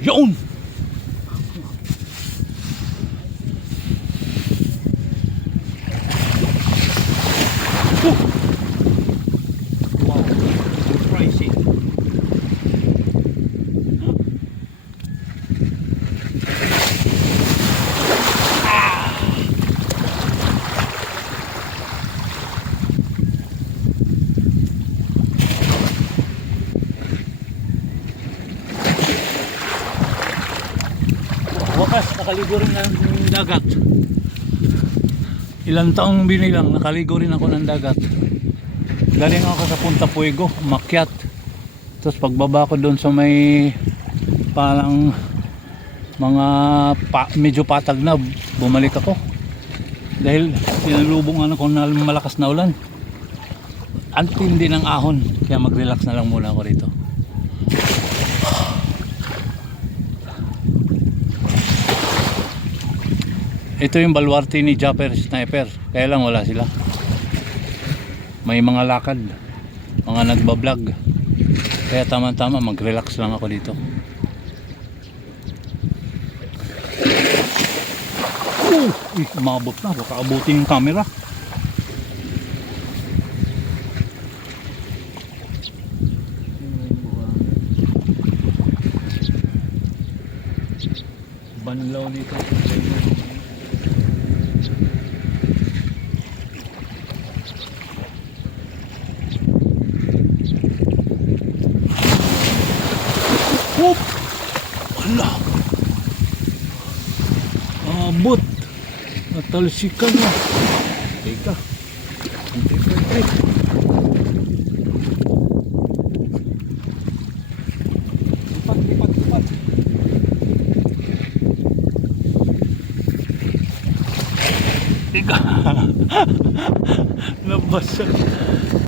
Yun! Wow, surprising. Wakas, nakaligo rin ng dagat. Ilang taong binilang, nakaligo rin ako ng dagat. Galing ako sa Punta Puego, umakyat. Tapos pagbaba ko doon sa may parang mga medyo patag na, bumalik ako. Dahil sinalubungan ako ng malakas na ulan. Ang tindi ng ahon, kaya mag-relax na lang muna ako rito. Ito yung baluarte ni Japper Sniper, kaya lang wala sila. May mga lakad, mga nagbablog, kaya tama-tama mag-relax lang ako dito. Umabot na, baka abutin yung camera. Banlaw nito. Hop! Wala! Abot! Natalsikan na! Teka! Antay. Lipat! Teka! Nabasa!